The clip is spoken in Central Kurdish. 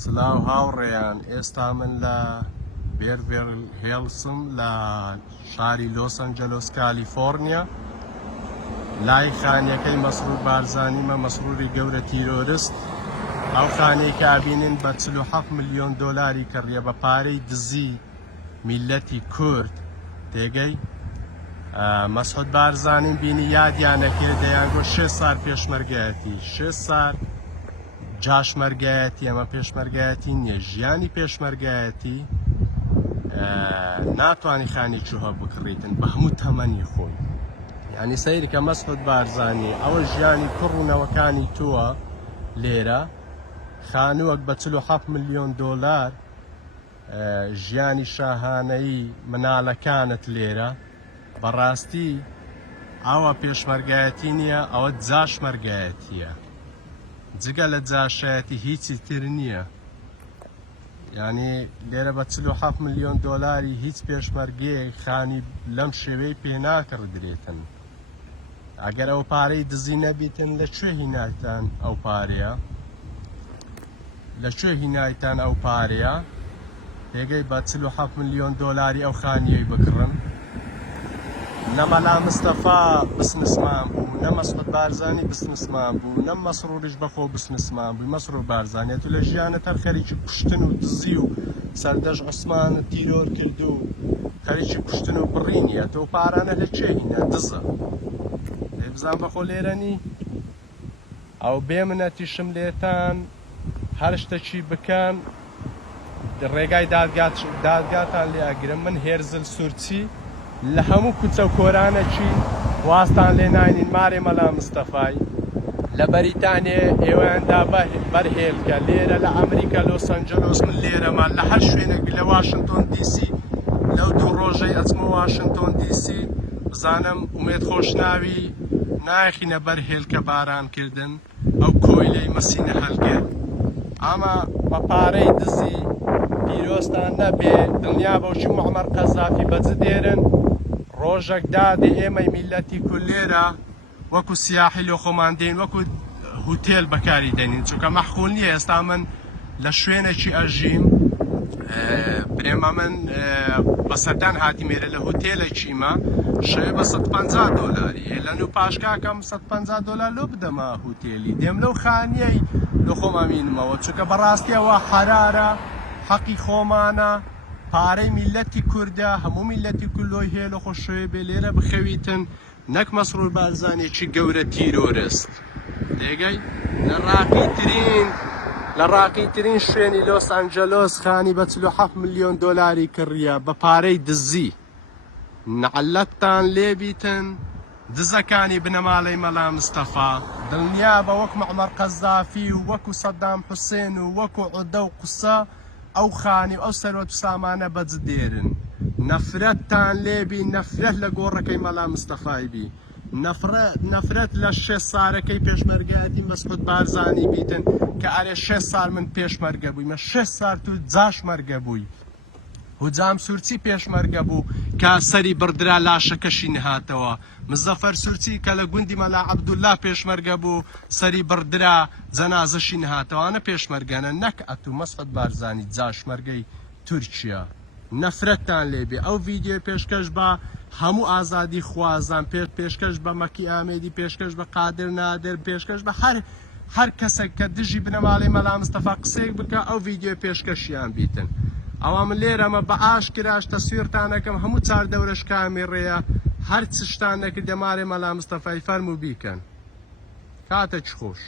سلااو هاوڕێیان ئێستا من لە بێڤێرلی هیلسم لە شاری لۆس ئەنجەلۆس کالیفۆرنیا لای خانیەکەی مەسرور بارزانیمە، مەسروری گەورە تیرۆریست. ئەو خانەی کە ئابینن بە 47 ملیۆن دۆلاری کڕیە بە پارەی دزی میلەتی کورد. تێگەی مەسعود بارزانیم بینی یادیانەکرد دەیانگۆ 6 سال پێشمەرگایەتی، 6 سال جاشمەرگایەتی. ئەمە پێشمەرگایەتی نییە، ژیانی پێشمەرگایەتی ناتوانانی خانی چووها بکڕیتن بە هەموو تەمەنی خۆی. یعنی سەیرکە مەسعود بارزانی ئەوە ژیانی کڕوونەوەکانی تووە لێرە، خانووەک بە 47 ملیۆن دۆلار ژیانی شاهانەیی مناڵەکانت لێرە. بەڕاستی ئەوە پێشمەرگایەتی نییە، ئەوە جاشمەرگایەتیە. جگە لە جاشایەتی هیچی تر نییە. یعنی لێرە بە 47 ملیۆن دۆلاری هیچ پێشمەرگەیەک خانی لەم شێوەی پێ ناکڕدرێتن. ئەگەر ئەو پارەی دزی نەبیتن لەکوێ هینایتان ئەو پارەیە؟ لەکوێ هینایتان ئەو پارەیە؟ پێگەی بە 47 ملیۆن دۆلاری ئەو خانیەی بکڕن. نە مەلا مستەفا بسنسمان بوو، نە مەسعود بارزانی بسنسمان بوو، نە مەسروریش بەخۆ بسنسمان بوو. مەسرور بارزانیەت و لە ژیانت هەر خەریکی کوشتن و دزی و سەردەش عوسمانت تیرۆر کرد و خەریکی کوشتن و بڕینیە. تۆ پارانە لەکوێ هینە؟ دزە. بزان بەخۆ لێرەنی ئەو بێمنەتیشم لێتان هەر شتێکی بکەن ڕێگای دادگاتان لێ ئەگرم. من هێرزل سورچی لە هەموو کوچە و کۆرانەکی واستان لێ ناینین مارێ مەلا مستەفای. لە بەریتانێ ئێوەیاندا بەرهێلکە، لێرە لە ئەمریکا لۆس ئەنجەلۆس، من لێرەمان لە هەر شوێنێک لە واشنتۆن دیسی لەو دوو ڕۆژەی ئەچمە واشنتۆن دیسی بزانم ئومێد خۆشناوی نایخینە بەرهێلکە بارانکردن ئەو کۆیلەی مەسینە هەڵگێت. ئەمە بە پارەی دزی پیرۆستان نەبێ. دڵنیا بەوچی موعەمەر قەزافی بەجد دێرن ڕۆژێک دادێ ئێمەی میلەتی کولێرە وەکو سیاحی لۆ خۆمان دێن، وەکو هوتێل بەکاری دێنین. چونکە مەحخول نییە ئێستا من لە شوێنێکی ئەژیم، برێمە من بەسەردان هاتی مێرە لە هوتێلێکیمە شەوێ بە 150 دۆلاری لە نو پاشکاکەم 150 دۆلار لۆ بدەمە هوتێلی دێم لەو خانیەی لە خۆمان بینمەوە. چونکە بەڕاستیەوە حەرارە، حەقی خۆمانە، پارەی میلەتی کوردە، هەموو میلەتی کولۆی هەیە لە خۆشەوێ بێ لێرە بخەویتن، نەک مەسرور بارزانێکی گەورە تیرۆریست. دێگەی لە ڕاقیترین شوێنی لۆس ئەنجەلۆس خانی بە 47 ملیۆن دۆلاری کڕیە بە پارەی دزی. نەعەلەتتان لێبیتن دزەکانی بنەماڵەی مەلا مستەفا. دڵنیا بە وەک موعەمەر قەزافی و وەکو سەدام حوسێن و وەکو عودە و قوسە ئەو خانی و ئەو سەرۆت و سامانە بەجد دێرن. نەفرەتتان لێبی، نەفرەت لە گۆڕەکەی مەلا مستەفای بی، نەفرەت لە 6 سارەکەی پێشمەرگایەتی مەسعود بارزانی بیتن کە ئارێ 6 سال من پێشمەرگە بوویمە، 6 سال تو جاشمەرگە بووی. هوجام سورچی پێشمەرگە بوو کە سەری بردرا لاشەکەشی نهاتەوە. مزەفەر سورچی کە لە گوندی مەلا عەبدوڵڵا پێشمەرگە بوو سەری بردرا جەنازەشی نهاتەوانە پێشمەرگەنە، نەک ئەتو مەسعود بارزانی جاشمەرگەی تورکیا. نەفرەتتان لێبێ. ئەو ڤیدیۆ پێشکەش بە هەموو ئازادی خوازان، پێشکەش بە مەکی ئامێدی، پێشکەش بە قادر نادر، پێشکەش بە هەر کەسێک کە دژی بنەماڵەی مەلا مستەفا قسەیەک بکە ئەو ڤیدیۆ پێشکەشیان بیتن. ئەوە من لێرەمە بە ئاشکراش تەسویرتانەکەم هەموو چاردەورەش کامێڕەیە، هەر چ شتان نەکردە مارێ مەلا مستەفای فەرموو بیکەن. کاتێکی خۆش.